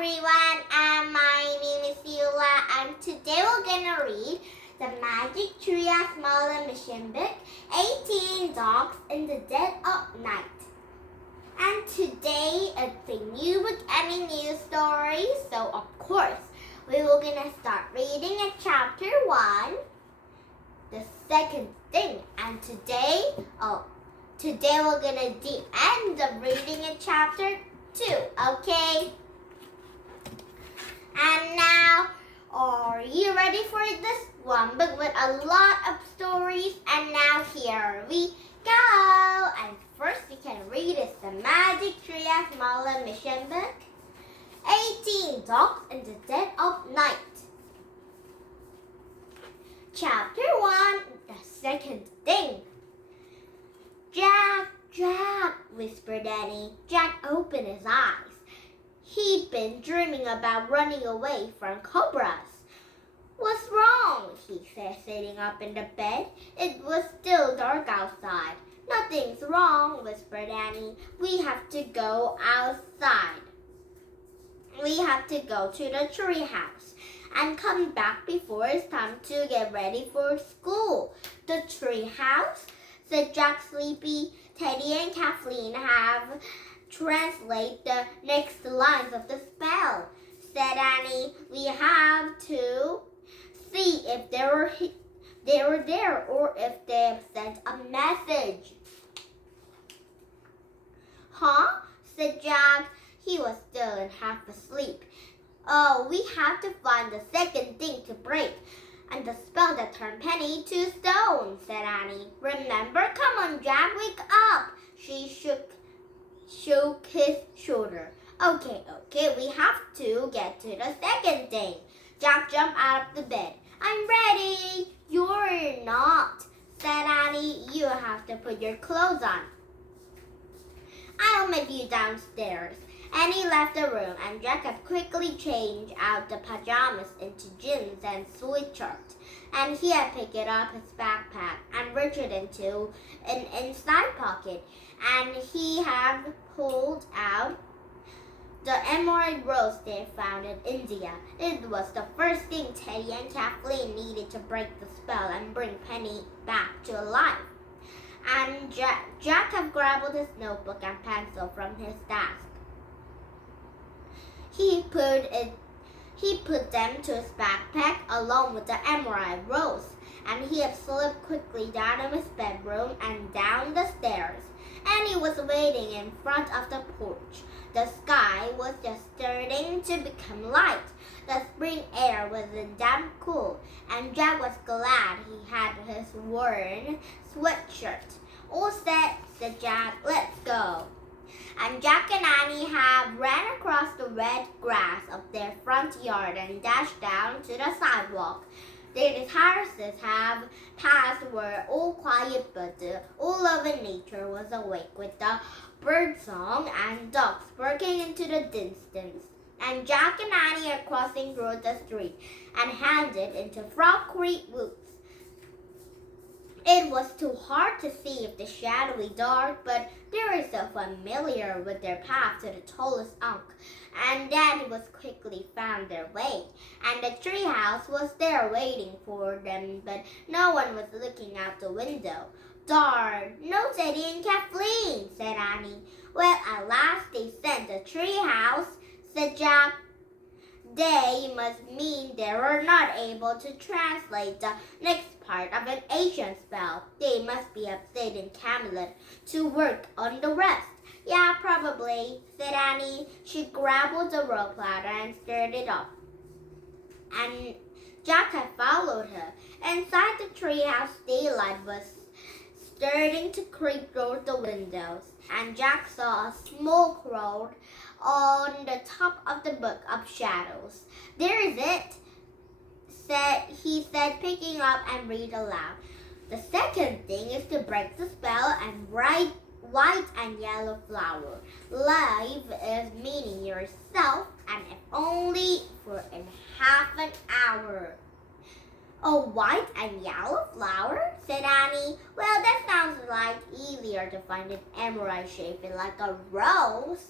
everyone, and my name is Eula, and today we're gonna read the Magic Tree of Merlin mission book, 18 Dogs in the Dead of Night. And today it's a new book and a new story, so of course we were gonna start reading at chapter 1, the second thing, and today we're gonna end up reading at chapter 2, okay? And now, are you ready for this one book with a lot of stories? And now here we go. And first we can read is the Magic Tree of Merlin mission book, 18 Dogs in the Dead of Night. Chapter 1, the second thing. Jack, Jack, whispered Danny. Jack opened his eyes. He'd been dreaming about running away from cobras. What's wrong? He said, sitting up in the bed. It was still dark outside. Nothing's wrong, whispered Annie. We have to go outside. We have to go to the tree house and come back before it's time to get ready for school. The tree house? Said Jack sleepy. Teddy and Kathleen have translate the next lines of the spell, said Annie. We have to see if they were there or if they have sent a message. Huh? Said Jack. He was still and half asleep. Oh, we have to find the second thing to break, and the spell that turned Penny to stone, said Annie. Remember? Come on, Jack, wake up. She shook his shoulder. Okay, we have to get to the second thing. Jack jumped out of the bed. I'm ready. You're not, said Annie. You have to put your clothes on. I'll meet you downstairs. Annie left the room, and Jacob quickly changed out the pajamas into jeans and sweatshirt. And he had picked up his backpack and reached it into an inside pocket. And he had pulled out the emerald rose they found in India. It was the first thing Teddy and Kathleen needed to break the spell and bring Penny back to life. And Jacob grabbed his notebook and pencil from his desk. He put them to his backpack along with the emerald rose, and he had slipped quickly down in his bedroom and down the stairs. Annie was waiting in front of the porch. The sky was just starting to become light. The spring air was damp cool, and Jack was glad he had his worn sweatshirt. All set, said Jack. Let's go. And Jack and Annie ran across the wet grass of their front yard and dashed down to the sidewalk. Their houses passed were all quiet, but all of nature was awake with the bird song and dogs barking into the distance. And Jack and Annie are crossing through the street and headed into Frog Creek Woods. It was too hard to see if the shadowy dark, but they were so familiar with their path to the tallest oak, and Daddy was quickly found their way. And the treehouse was there waiting for them, but no one was looking out the window. Darn, no Teddy and Kathleen, said Annie. Well, at last they sent the treehouse, said Jack. They must mean they were not able to translate the next part of an ancient spell. They must be upstate in Camelot to work on the rest. Yeah, probably, said Annie. She grabbed the rope ladder and stirred it up. And Jack had followed her. Inside the treehouse, daylight was starting to creep through the windows, and Jack saw a smoke roll on the top of the book of shadows. There is it, he said, picking up and read aloud. The second thing is to break the spell and write white and yellow flower. Life is meaning yourself, and if only for in half an hour. A white and yellow flower, said Annie. Well, that sounds like easier to find an emerald shaped like a rose.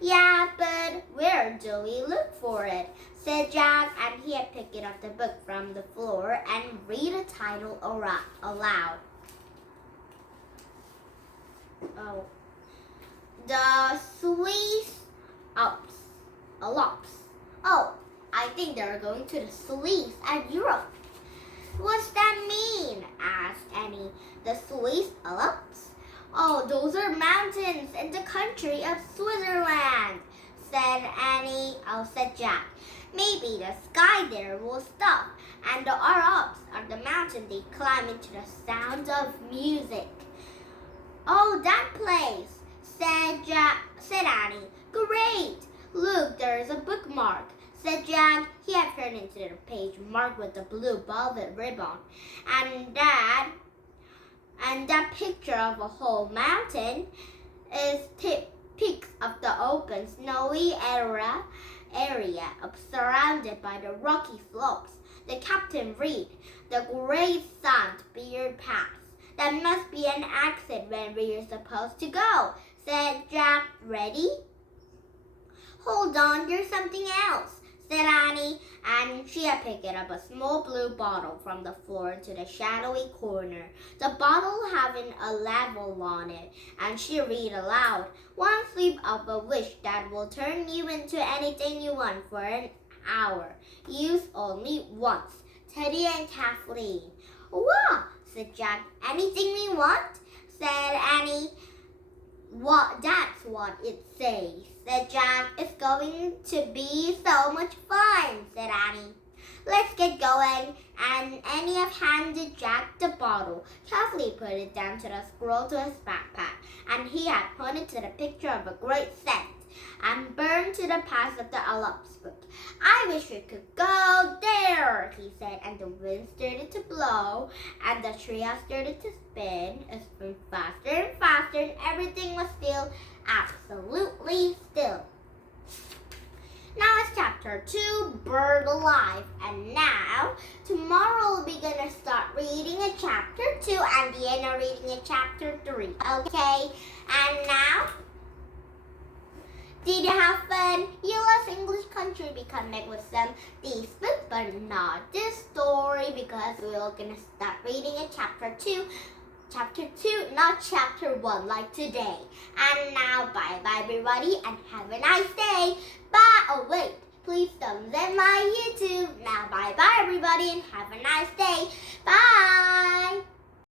Yeah, but where Where do we look for it? Said Jack, and he had picked up the book from the floor and read the title aloud. Oh. The Swiss Alps. Oh, I think they're going to the Swiss and Europe. What's that mean? Asked Annie. The Swiss Alps? Oh, those are mountains in the country of Switzerland, said Annie. Oh, said Jack. Maybe the sky there will stop, and the Alps are the mountain they climb into the sound of music. Oh, that place, said Annie. Great! Look, there's a bookmark, said Jack. He had turned into the page marked with the blue velvet ribbon. And that picture of a whole mountain is peaks of the open, snowy area surrounded by the rocky slopes. The captain read, the great St. Beard Pass. That must be an exit when we're supposed to go, said Jack. Ready? Hold on, there's something else, said Annie, and she had picked up a small blue bottle from the floor into the shadowy corner, the bottle having a label on it, and she read aloud, one sweep of a wish that will turn you into anything you want for an hour. Use only once. Teddy and Kathleen. Wow, said Jack. Anything we want? Said Annie. That's what it says, said Jack. It's going to be so much fun, said Annie. Let's get going. And Annie had handed Jack the bottle. Kathleen put it down to the scroll to his backpack, and he had pointed to the picture of a great scent and burned to the pass of the Alps book. I wish we could go there, he said, and the wind started to blow, and the treehouse started to spin. It spun faster and faster, and everything was still, absolutely still. Now it's chapter 2, Bird Alive, and now, tomorrow we'll be going to start reading a chapter 2, and Deanna reading a chapter 3, okay? And now, did you have fun? You lost English country becoming with some these books, but not this story because we're going to start reading a chapter 2. Chapter 2, not chapter 1 like today. And now, bye-bye everybody and have a nice day. Bye. Oh wait, please thumbs up my YouTube. Now, bye-bye everybody and have a nice day. Bye.